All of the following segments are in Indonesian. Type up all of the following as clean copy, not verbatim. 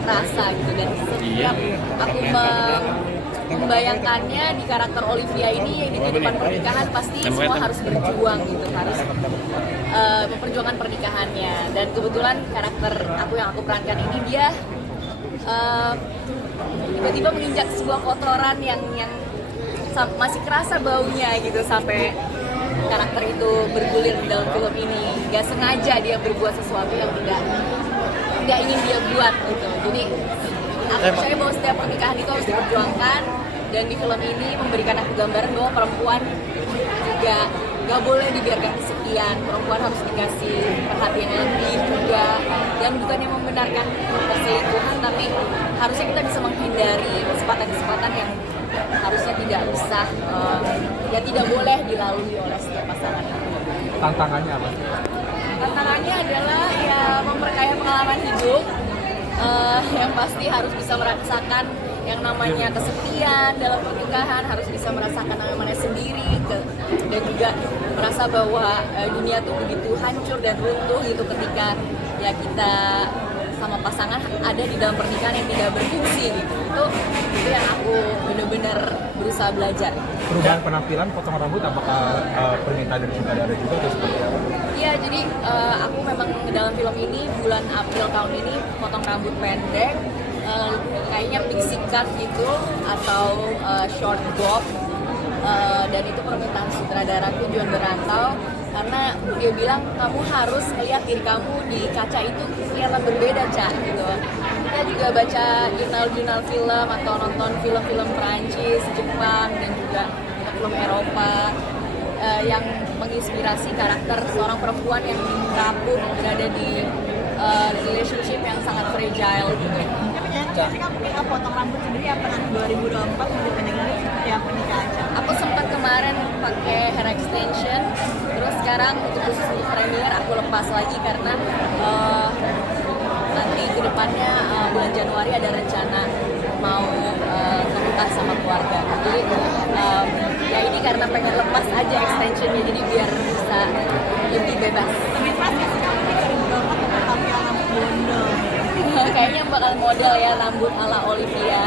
banyak rasa gitu, dan setiap aku membayangkannya di karakter Olivia ini di kehidupan pernikahan pasti semua harus berjuang gitu, harus memperjuangkan pernikahannya. Dan kebetulan karakter yang aku perankan ini dia tiba-tiba menginjak sebuah kotoran yang masih kerasa baunya gitu, sampai karakter itu bergulir di dalam film ini. Gak sengaja dia berbuat sesuatu yang tidak ingin dia buat gitu. Jadi aku percaya bahwa setiap pernikahan itu harus diperjuangkan, dan di film ini memberikan aku gambaran bahwa perempuan juga gak boleh dibiarkan kesepian. Perempuan harus dikasih perhatian yang lebih juga, dan bukannya membenarkan perselingkuhan, tapi harusnya kita bisa menghindari kesempatan-kesempatan yang harusnya tidak usah, tidak boleh dilalui oleh setiap pasangan. Tantangannya apa? Tantangannya adalah ya memperkaya pengalaman hidup, yang pasti harus bisa merasakan yang namanya kesepian dalam pernikahan, harus bisa merasakan namanya sendiri, dan juga merasa bahwa dunia tuh begitu hancur dan runtuh gitu ketika ya kita sama pasangan ada di dalam pernikahan yang tidak berfungsi gitu. Itu yang aku benar-benar berusaha belajar. Perubahan penampilan, potong rambut, apakah permintaan dari sutradara juga atau seperti apa? Iya, jadi aku memang dalam film ini bulan April tahun ini potong rambut pendek, kayaknya pixie cut gitu atau short bob, dan itu permintaan sutradaraku Juan Berantau, karena dia bilang kamu harus melihat diri kamu di kaca itu kelihatan berbeda, Cak, gitu. Kita juga baca jurnal-jurnal film atau nonton film-film Perancis, Jepang, dan juga film Eropa yang menginspirasi karakter seorang perempuan yang rapuh berada di relationship yang sangat fragile gitu. Tapi kamu kita potong rambut sendiri apa nanti 2024 mau dipendek lagi seperti apa nikah aja? Aku sempat kemarin pakai hair extension, terus sekarang untuk khusus untuk premier aku lepas lagi karena nanti ke depannya bulan Januari ada rencana mau menikah sama keluarga. Jadi ya ini karena pengen lepas aja extensionnya, jadi biar bisa lebih bebas. Lebih pas nggak sih kamu nih 2024 mau tampil rambut bondol? Kayaknya bakal model ya, rambut ala Olivia.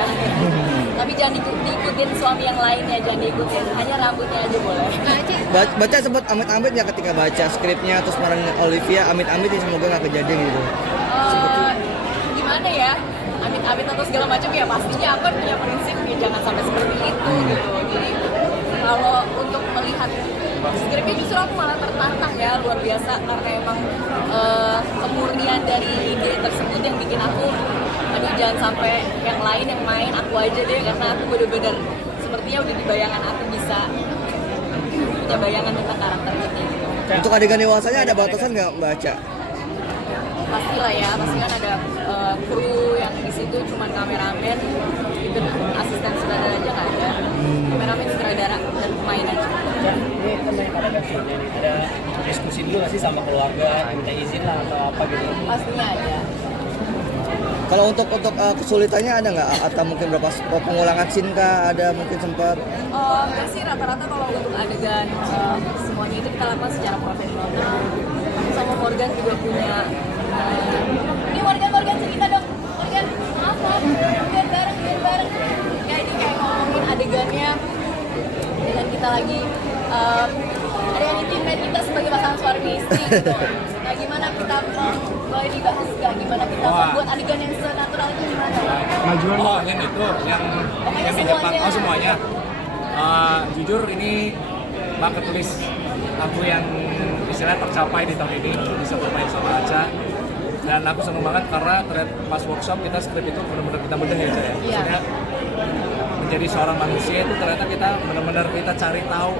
Tapi jangan diikutin suami yang lainnya, jangan diikutin, hanya rambutnya aja boleh. Baca sempat amit-amit ya ketika baca skripnya terus marah Olivia, amit-amit ya semoga nggak kejadian gitu. Gimana ya, amit-amit atau segala macam ya pastinya aku punya prinsip ya jangan sampai seperti itu gitu. Jadi kalau untuk melihat skripnya justru aku malah tertantang ya, luar biasa, karena emang kemurnian dari ide tersebut yang bikin aku aduh jangan sampai yang lain yang main, aku aja deh, karena aku bener-bener sepertinya udah di bayangan aku bisa punya bayangan tentang karakter ini gitu. Untuk adegan dewasanya ada batasan nggak baca? Pastilah ya, pasti kan ada kru yang di situ cuman kameramen, itu asisten sutradara aja nggak ada, kameramen, sutradara dan pemain aja. Dan ini kan banyak ada scene-nya nih, ada diskusi dulu nggak sih sama keluarga, minta izin lah atau apa gitu? Pastinya ada. Kalau untuk kesulitannya ada nggak? Atau mungkin berapa pengulangan scene kah? Ada mungkin sempat? Enggak sih, rata-rata kalau untuk adegan semuanya itu kita lakukan secara profesional. Aku sama Morgan juga punya ini Morgan cerita dong. Morgan, maaf biar bareng. Ya ini kayak ngomongin adegannya dengan kita lagi ada yang intimate kita sebagai pasangan suami istri gitu. Nah gimana kita boleh dibahas nggak gimana kita membuat adegan yang senatural itu gimana? Oh, yang itu, yang di Jepang, oh semuanya. Jujur ini bucket list aku yang istilahnya tercapai di tahun ini, bisa bermain sama Aca. Dan aku seneng banget karena pas workshop kita skrip itu benar-benar kita bedah ya, Ca, ya. Maksudnya menjadi seorang manusia itu ternyata kita benar-benar kita cari tahu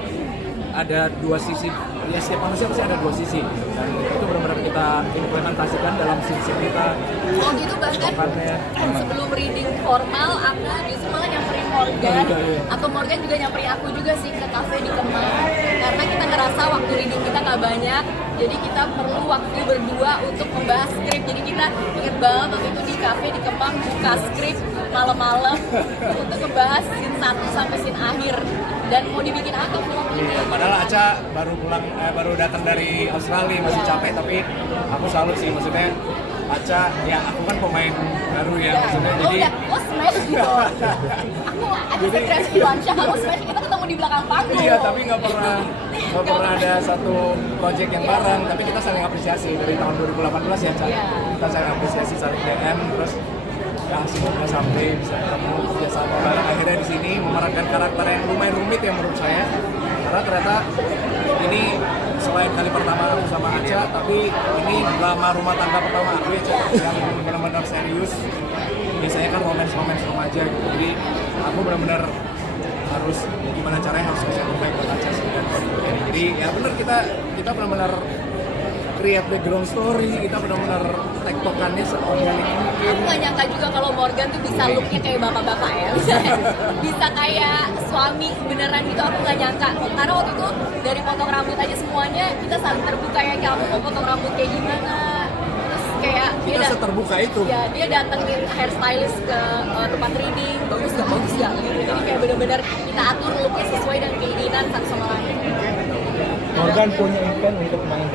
ada dua sisi, ya setiap manusia pasti ada dua sisi, dan itu benar-benar kita implementasikan dalam sisi kita. Oh gitu, bahkan sebelum reading formal aku justru malah nyamperin Morgan, atau Morgan juga nyamperin aku juga sih ke kafe di Kemang, karena kita ngerasa waktu reading kita nggak banyak, jadi kita perlu waktu berdua untuk membahas skrip. Jadi kita inget banget waktu itu di kafe di Kemang buka skrip malam-malam untuk ngebahas scene 1 sampai scene akhir. Dan mau dibikin apa film ini? Padahal Aca baru datang dari Australia, masih capek, tapi aku salut sih, maksudnya Aca, ya aku kan pemain baru ya maksudnya, Oh jadi udah, lo smash gitu. Aku ada kreasi Wansyah, kamu smash, kita ketemu di belakang panggung. iya, tapi nggak pernah ada satu project yang bareng, tapi kita saling apresiasi dari tahun 2018 ya, Ca. Iya. Kita saling apresiasi, saling DM, terus ya semoga sampai bisa ketemu kerjasama bareng. Akhirnya di sini memerankan karakter yang lumayan rumit ya menurut saya, karena ternyata ini selain kali pertama aku sama Aca, tapi ini drama rumah tangga pertama aku ya, Ca, yang benar-benar serius. Biasanya kan romance remaja gitu, jadi aku benar-benar harus gimana caranya harus bisa terbaik buat Aca sih. Jadi ya benar, kita benar-benar create background story, kita benar-benar tektokannya seorganik mungkin. Aku gak nyangka juga kalau Morgan tuh bisa looknya kayak bapak-bapak ya. Bisa kayak suami beneran gitu, aku gak nyangka. Karena waktu itu dari potong rambut aja semuanya kita saling terbuka ya, kayak aku mau potong rambut kayak gimana. Terus kayak Kita seterbuka itu. ya, dia datengin hairstylist ke tempat reading, bagus gak gitu. Jadi kayak bener-bener kita atur looknya sesuai dengan keinginan satu sama lain. Morgan punya impian untuk main